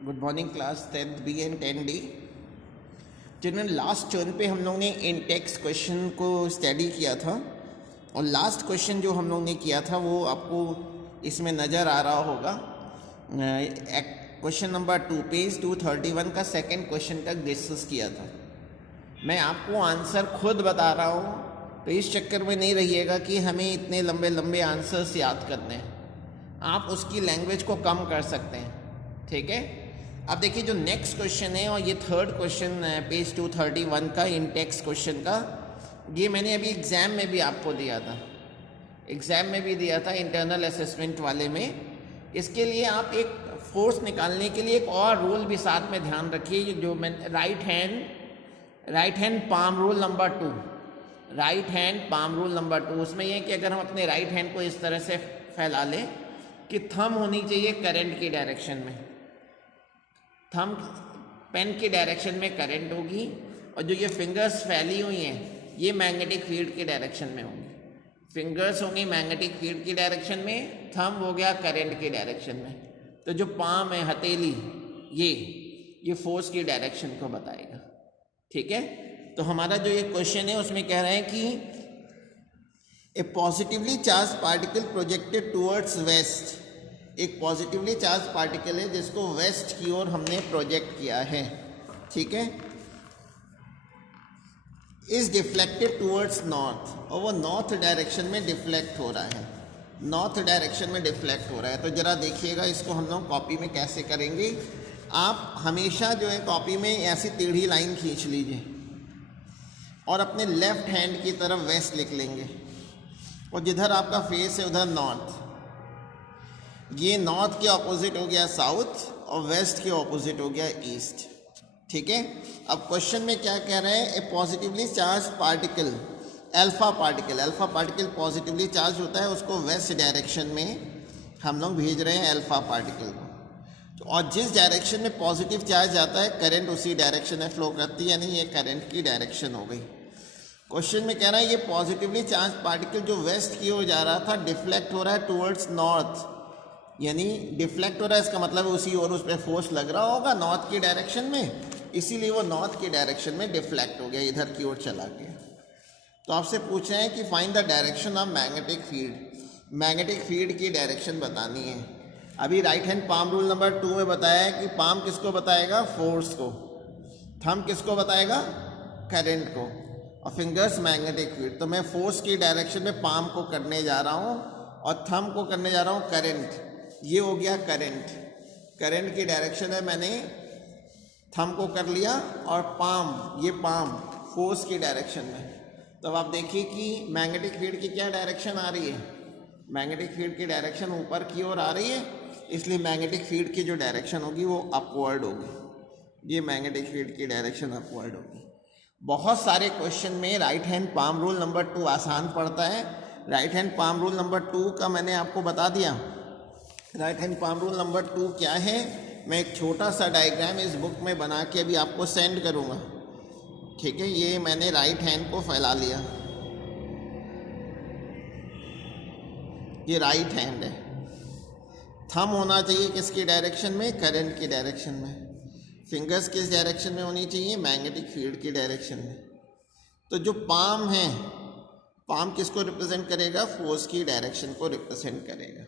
Good morning class 10th B and 10D। जिन्होंने last turn पे हम लोग ने इंटेक्स क्वेश्चन को स्टडी किया था और लास्ट क्वेश्चन जो हम लोग ने किया था वो आपको इसमें नज़र आ रहा होगा। क्वेश्चन नंबर 2 पेज 231 का सेकंड क्वेश्चन तक डिस्कस किया था। मैं आपको आंसर खुद बता रहा हूँ, तो इस चक्कर में नहीं रहिएगा कि हमें इतने लंबे लंबे आंसर्स याद करने हैं। आप उसकी लैंग्वेज को कम कर सकते हैं, ठीक है। अब देखिए जो नेक्स्ट क्वेश्चन है और ये थर्ड क्वेश्चन पेज 231 का इंटेक्स क्वेश्चन का, ये मैंने अभी एग्ज़ाम में भी आपको दिया था, एग्ज़ाम में भी दिया था इंटरनल असेसमेंट वाले में। इसके लिए आप एक फोर्स निकालने के लिए एक और रूल भी साथ में ध्यान रखिए, जो मैं right hand palm rule number 2, right hand palm rule number 2। उसमें यह कि अगर हम अपने राइट हैंड को इस तरह से फैला लें कि थंब होनी चाहिए करंट की डायरेक्शन में, थंब पेन की डायरेक्शन में करंट होगी, और जो ये फिंगर्स फैली हुई हैं ये मैग्नेटिक फील्ड की डायरेक्शन में होंगी। फिंगर्स होंगी मैग्नेटिक फील्ड की डायरेक्शन में, थंब हो गया करंट की डायरेक्शन में। तो जो पाम है, हथेली, ये फोर्स की डायरेक्शन को बताएगा, ठीक है। तो हमारा जो ये क्वेश्चन है उसमें कह रहे हैं कि a positively charge particle projected towards west, एक पॉजिटिवली चार्ज पार्टिकल है जिसको वेस्ट की ओर हमने प्रोजेक्ट किया है, ठीक है, इज डिफ्लेक्टेड टुवर्ड्स नॉर्थ, और वो नॉर्थ डायरेक्शन में डिफ्लेक्ट हो रहा है, नॉर्थ डायरेक्शन में डिफ्लेक्ट हो रहा है। तो ज़रा देखिएगा इसको हम लोग कॉपी में कैसे करेंगे। आप हमेशा जो है कॉपी में ऐसी टेढ़ी लाइन खींच लीजिए और अपने लेफ्ट हैंड की तरफ वेस्ट लिख लेंगे, और जिधर आपका फेस है उधर नॉर्थ। ये नॉर्थ के ऑपोजिट हो गया साउथ और वेस्ट के ऑपोजिट हो गया ईस्ट, ठीक है। अब क्वेश्चन में क्या कह रहे हैं, a positively charge particle, alpha particle positively charge होता है, उसको वेस्ट डायरेक्शन में हम लोग भेज रहे हैं अल्फा पार्टिकल को। तो और जिस डायरेक्शन में पॉजिटिव चार्ज आता है करंट उसी डायरेक्शन में फ्लो करती है, यानी ये करंट की डायरेक्शन हो गई। क्वेश्चन में कह रहा है ये पॉजिटिवली चार्ज पार्टिकल जो वेस्ट की ओर जा रहा था डिफ्लेक्ट हो रहा है टुवर्ड्स नॉर्थ, यानी डिफ्लेक्ट हो रहा है, इसका मतलब है उसी ओर उस पर फोर्स लग रहा होगा नॉर्थ की डायरेक्शन में, इसीलिए वो नॉर्थ की डायरेक्शन में डिफ्लेक्ट हो गया, इधर की ओर चला गया। तो आपसे पूछ रहे हैं कि find the direction of magnetic field, magnetic field की डायरेक्शन बतानी है। अभी right hand palm rule number 2 में बताया है कि पाम किसको बताएगा, फोर्स को, थंब किसको बताएगा, करंट को, और फिंगर्स मैग्नेटिक फील्ड। तो मैं फोर्स की डायरेक्शन में पाम को करने जा रहा हूँ और थंब को करने जा रहा हूँ करंट। ये हो गया करंट, करंट की डायरेक्शन है, मैंने थंब को कर लिया, और पाम, ये पाम फोर्स की डायरेक्शन में। तो अब आप देखिए कि मैग्नेटिक फील्ड की क्या डायरेक्शन आ रही है, मैग्नेटिक फील्ड की डायरेक्शन ऊपर की ओर आ रही है, इसलिए मैग्नेटिक फील्ड की जो डायरेक्शन होगी वो अपवर्ड होगी, ये मैग्नेटिक फील्ड की डायरेक्शन अपवर्ड होगी। बहुत सारे क्वेश्चन में right hand palm rule number 2 आसान पड़ता है। Right hand palm rule number 2 का मैंने आपको बता दिया। Right hand palm rule number 2 क्या है, मैं एक छोटा सा डायग्राम इस बुक में बना के अभी आपको सेंड करूँगा, ठीक है। ये मैंने राइट हैंड को फैला लिया, ये राइट हैंड है, थंब होना चाहिए किसकी डायरेक्शन में, करंट की डायरेक्शन में, फिंगर्स किस डायरेक्शन में होनी चाहिए, मैग्नेटिक फील्ड की डायरेक्शन में। तो जो पाम है, पाम किसको रिप्रेजेंट करेगा, फोर्स की डायरेक्शन को रिप्रेजेंट करेगा,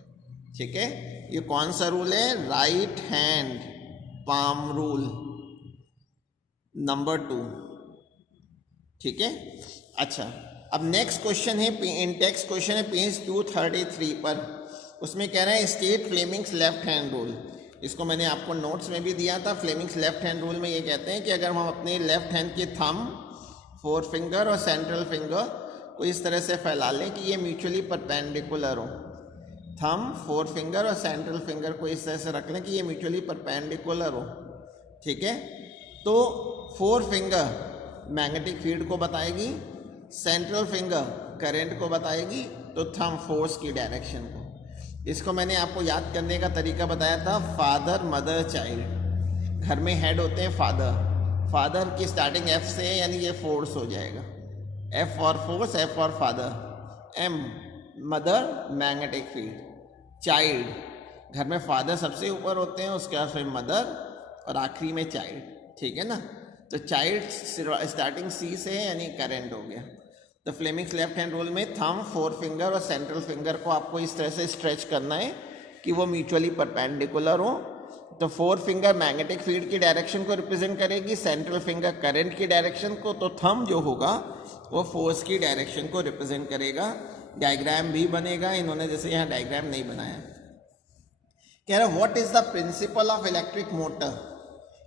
ठीक है। ये कौन सा रूल है, right hand palm rule number 2, ठीक है। अच्छा, अब नेक्स्ट क्वेश्चन है, इंटेक्स क्वेश्चन है पेज 233 पर। उसमें कह रहे हैं state Fleming's left hand rule. इसको मैंने आपको नोट्स में भी दिया था। फ्लेमिंग्स लेफ्ट हैंड रूल में ये कहते हैं कि अगर हम अपने लेफ्ट हैंड के थंब, फोर फिंगर और सेंट्रल फिंगर को इस तरह से फैला लें कि ये म्यूचुअली परपेंडिकुलर हो, थंब, फोर फिंगर और सेंट्रल फिंगर को इस तरह से रख लें कि ये म्यूचुअली परपेंडिकुलर हो, ठीक है। तो फोर फिंगर मैग्नेटिक फील्ड को बताएगी, सेंट्रल फिंगर करंट को बताएगी, तो थंब फोर्स की डायरेक्शन को। इसको मैंने आपको याद करने का तरीका बताया था, फादर मदर चाइल्ड। घर में हेड होते हैं फादर, फादर की स्टार्टिंग एफ से है, यानी ये फोर्स हो जाएगा, F for force, F for father, M mother magnetic field, child घर में फादर सबसे ऊपर होते हैं, उसके बाद फिर मदर, और आखिरी में चाइल्ड, ठीक है ना। तो चाइल्ड स्टार्टिंग सी से है यानी करंट हो गया। तो फ्लेमिंग्स लेफ्ट हैंड रूल में थंब, फोर फिंगर और सेंट्रल फिंगर को आपको इस तरह से स्ट्रेच करना है कि वो म्यूचुअली परपेंडिकुलर हो। तो फोर फिंगर मैग्नेटिक फील्ड की डायरेक्शन को रिप्रेजेंट करेगी, सेंट्रल फिंगर करंट की डायरेक्शन को, तो थंब जो होगा वो फोर्स की डायरेक्शन को रिप्रेजेंट करेगा। डायग्राम भी बनेगा, इन्होंने जैसे यहाँ डायग्राम नहीं बनाया। कह रहा what is the principle of electric motor.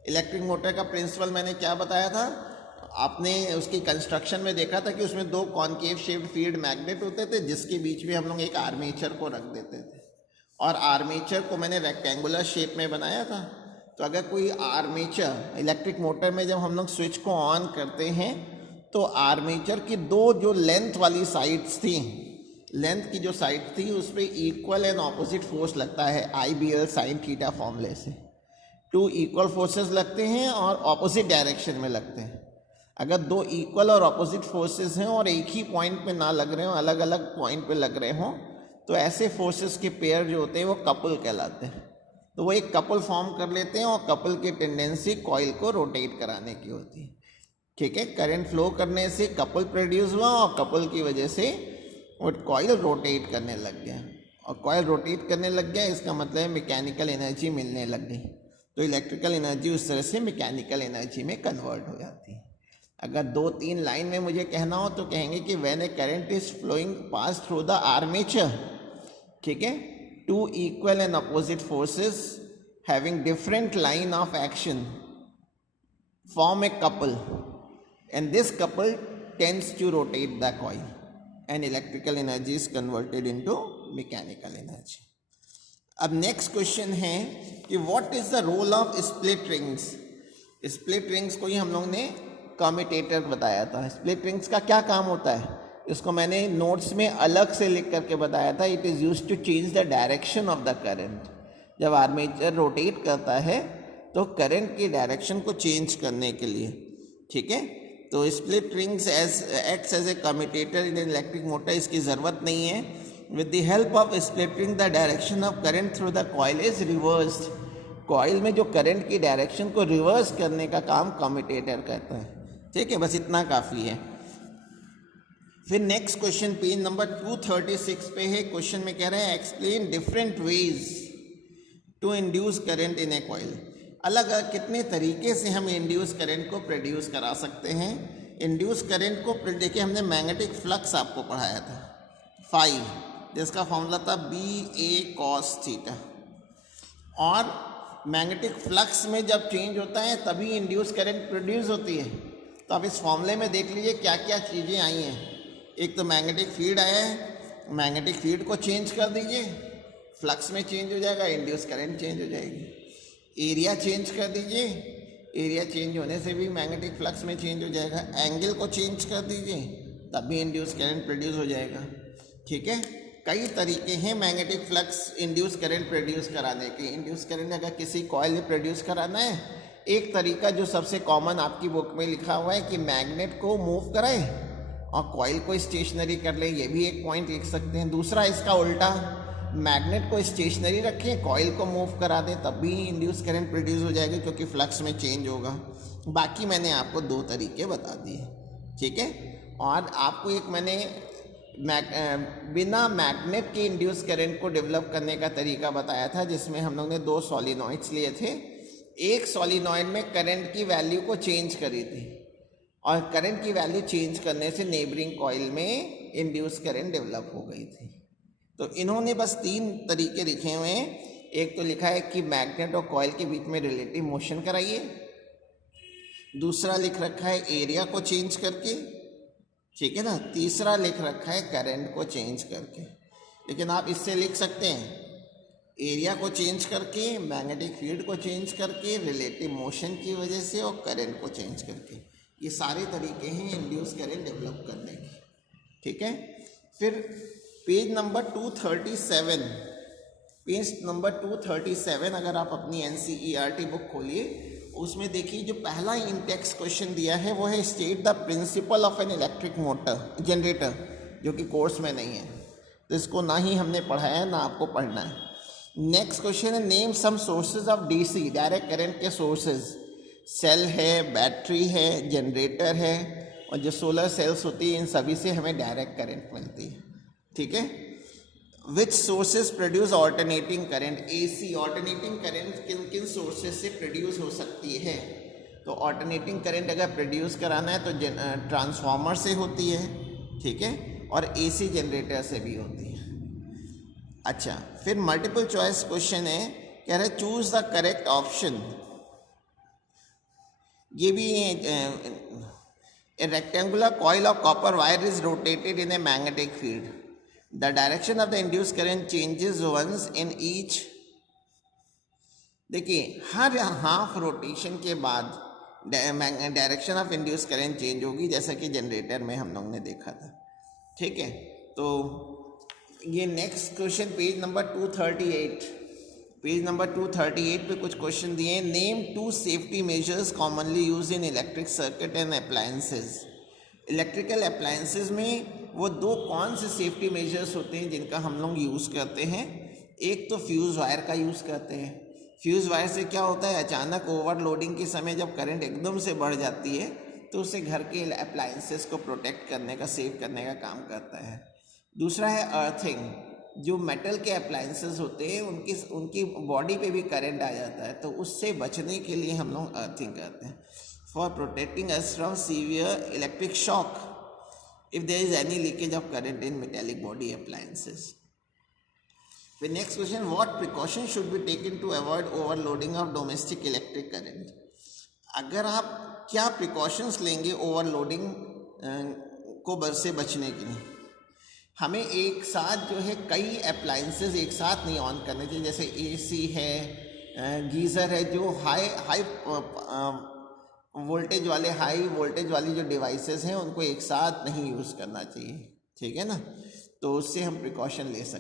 Electric motor का प्रिंसिपल मैंने क्या बताया था, आपने उसकी कंस्ट्रक्शन में देखा था कि उसमें दो कॉनकेव शेप्ड फील्ड मैग्नेट होते थे जिसके बीच में हम लोग एक आर्मेचर को रख देते थे, और आर्मेचर को मैंने रेक्टेंगुलर शेप में बनाया था। तो अगर कोई आर्मेचर, इलेक्ट्रिक मोटर में जब हम लोग स्विच को ऑन करते हैं तो आर्मेचर की दो जो लेंथ वाली साइड्स थी, लेंथ की जो साइड थी उस पर इक्वल एंड ऑपोजिट फोर्स लगता है IBL sin थीटा फॉर्मूले से। टू इक्वल फोर्सेस लगते हैं और ऑपोजिट डायरेक्शन में लगते हैं। अगर दो इक्वल और ऑपोजिट फोर्सेस हैं और एक ही पॉइंट पे ना लग रहे हो, अलग अलग पॉइंट पे लग रहे हो, तो ऐसे फोर्सेस के पेयर जो होते हैं वो कपल कहलाते हैं। तो वो एक कपल फॉर्म कर लेते हैं और कपल की टेंडेंसी कॉइल को रोटेट कराने की होती है, ठीक है। करंट फ्लो करने से कपल प्रोड्यूस हुआ और कपल की वजह से वो कॉइल रोटेट करने लग गया, और कॉइल रोटेट करने लग गया इसका मतलब मैकेनिकल एनर्जी मिलने लग गई। तो इलेक्ट्रिकल एनर्जी उस तरह से मैकेनिकल एनर्जी में कन्वर्ट हो जाती है। अगर दो तीन लाइन में मुझे कहना हो तो कहेंगे कि when a current is flowing pass through the armature, ठीक है, two equal and opposite forces having different line of action form a couple and this couple tends to rotate the coil and electrical energy is converted into mechanical energy. अब next question है कि what is the role of split rings. Split rings को ही हम लोग ने commutator बताया था। स्प्लिट रिंग्स का क्या काम होता है, इसको मैंने नोट्स में अलग से लिख करके बताया था। It is used to change the direction of the current. जब आर्मेचर रोटेट करता है तो करंट की डायरेक्शन को चेंज करने के लिए, ठीक है। तो split rings acts as a commutator in electric motor, इसकी ज़रूरत नहीं है। With the help of split ring the direction of current through the coil is reversed. Coil में जो करंट की डायरेक्शन को रिवर्स करने का काम कम्यूटेटर करता है, ठीक है। बस इतना काफ़ी है। फिर नेक्स्ट क्वेश्चन पेज नंबर 236 पे है। क्वेश्चन में कह रहे हैं explain different ways to induce current in a coil. अलग अलग कितने तरीके से हम इंड्यूस करंट को प्रोड्यूस करा सकते हैं। इंड्यूस करंट को देखिए, हमने मैग्नेटिक फ्लक्स आपको पढ़ाया था फाई, जिसका फॉर्मूला था BA cos थीटा। और मैग्नेटिक फ्लक्स में जब चेंज होता है तभी इंड्यूस करंट प्रोड्यूस होती है। तो आप इस फॉर्मूले में देख लीजिए क्या क्या चीज़ें आई हैं। एक तो मैग्नेटिक फील्ड आया है, मैग्नेटिक फील्ड को चेंज कर दीजिए, फ्लक्स में चेंज हो जाएगा, इंड्यूस करंट चेंज हो जाएगी। एरिया चेंज कर दीजिए, एरिया चेंज होने से भी मैग्नेटिक फ्लक्स में चेंज हो जाएगा। एंगल को चेंज कर दीजिए तब भी इंड्यूस करंट प्रोड्यूस हो जाएगा, ठीक है। कई तरीके हैं magnetic flux induce current produce कराने के। इंड्यूस करंट अगर किसी कॉइल में प्रोड्यूस कराना है, एक तरीका जो सबसे कॉमन आपकी बुक में लिखा हुआ है कि मैग्नेट को मूव कराएं और कॉइल को स्टेशनरी कर ले, ये भी एक पॉइंट लिख सकते हैं। दूसरा इसका उल्टा, मैग्नेट को स्टेशनरी रखें, कॉइल को मूव करा दें, तब भी इंड्यूस करंट प्रोड्यूस हो जाएगी क्योंकि फ्लक्स में चेंज होगा। बाकी मैंने आपको दो तरीके बता दिए, ठीक है। और आपको एक मैंने बिना मैग्नेट के इंड्यूस करंट को डेवलप करने का तरीका बताया था, जिसमें हम लोग ने दो सॉलिनॉइड्स लिए थे। एक सॉलिनॉइड में करंट की वैल्यू को चेंज करी थी और करंट की वैल्यू चेंज करने से नेबरिंग कॉइल में इंड्यूस करंट डेवलप हो गई थी। तो इन्होंने बस तीन तरीके लिखे हुए हैं। एक तो लिखा है कि मैग्नेट और कॉइल के बीच में रिलेटिव मोशन कराइए। दूसरा लिख रखा है एरिया को चेंज करके, ठीक है ना। तीसरा लिख रखा है करंट को चेंज करके। लेकिन आप इससे लिख सकते हैं एरिया को चेंज करके, मैग्नेटिक फील्ड को चेंज करके, रिलेटिव मोशन की वजह से और करंट को चेंज करके। ये सारे तरीके हैं इंड्यूस करंट डेवलप करने के, ठीक है। फिर पेज नंबर 237, पेज नंबर 237 अगर आप अपनी NCERT बुक खोलिए, उसमें देखिए जो पहला इन टेक्स्ट क्वेश्चन दिया है वो है state the principle of an electric motor generator, जो कि कोर्स में नहीं है, तो इसको ना ही हमने पढ़ाया है ना आपको पढ़ना है। नेक्स्ट क्वेश्चन है name some sources of DC direct current के सोर्सेज। सेल है, बैटरी है, जनरेटर है, और जो सोलर सेल्स होती है इन सभी से हमें डायरेक्ट करंट मिलती है। ठीक है। Which sources produce alternating current? AC alternating current किन किन सोर्सेज से प्रोड्यूस हो सकती है? तो ऑल्टरनेटिंग करंट अगर प्रोड्यूस कराना है तो ट्रांसफार्मर से होती है, ठीक है, और एसी जनरेटर से भी होती है। अच्छा, फिर मल्टीपल चॉइस क्वेश्चन है, कह रहे चूज द करेक्ट ऑप्शन। ये भी a rectangular coil of copper wire is rotated in a magnetic field. The direction of the induced current changes once in each. देखिए, हर हाफ रोटेशन के बाद direction of induce current change होगी, जैसा कि generator में हम लोग ने देखा था। ठीक है, तो ये next question page number 238, page number 238 पे कुछ क्वेश्चन दिए हैं। Name 2 safety measures commonly use in electric circuit and appliances. Electrical appliances में वो 2 कौन से सेफ्टी मेजर्स होते हैं जिनका हम लोग यूज़ करते हैं? एक तो फ्यूज़ वायर का यूज़ करते हैं। फ्यूज़ वायर से क्या होता है, अचानक ओवरलोडिंग के समय जब करंट एकदम से बढ़ जाती है तो उससे घर के अप्लायंसेस को प्रोटेक्ट करने का, सेव करने का काम करता है। दूसरा है अर्थिंग। जो मेटल के अप्लायंसेस होते हैं उनकी बॉडी पे भी करंट आ जाता है, तो उससे बचने के लिए हम लोग अर्थिंग करते हैं। For protecting us from severe electric shock if there is any leakage of current in metallic body appliances. फिर next question, what precaution should be taken to avoid overloading of domestic electric current? अगर आप क्या precautions लेंगे overloading को से बचने के लिए? हमें एक साथ जो है कई अप्लायंसेस एक साथ नहीं ऑन करने चाहिए, जैसे एसी है, गीज़र है, जो हाई वोल्टेज वाली जो डिवाइसेस हैं उनको एक साथ नहीं यूज़ करना चाहिए। ठीक है ना, तो उससे हम प्रिकॉशन ले सकते हैं।